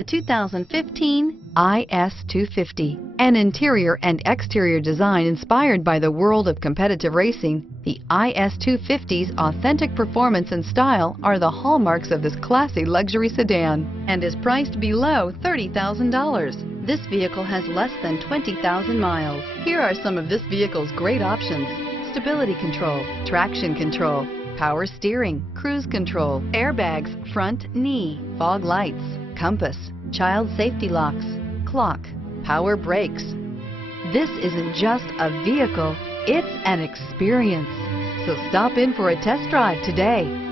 The 2015 IS250. An interior and exterior design inspired by the world of competitive racing, the IS250's authentic performance and style are the hallmarks of this classy luxury sedan and is priced below $30,000. This vehicle has less than 20,000 miles. Here are some of this vehicle's great options: stability control, traction control, power steering, cruise control, airbags, front knee, fog lights, compass, child safety locks, clock, power brakes. This isn't just a vehicle, it's an experience. So stop in for a test drive today.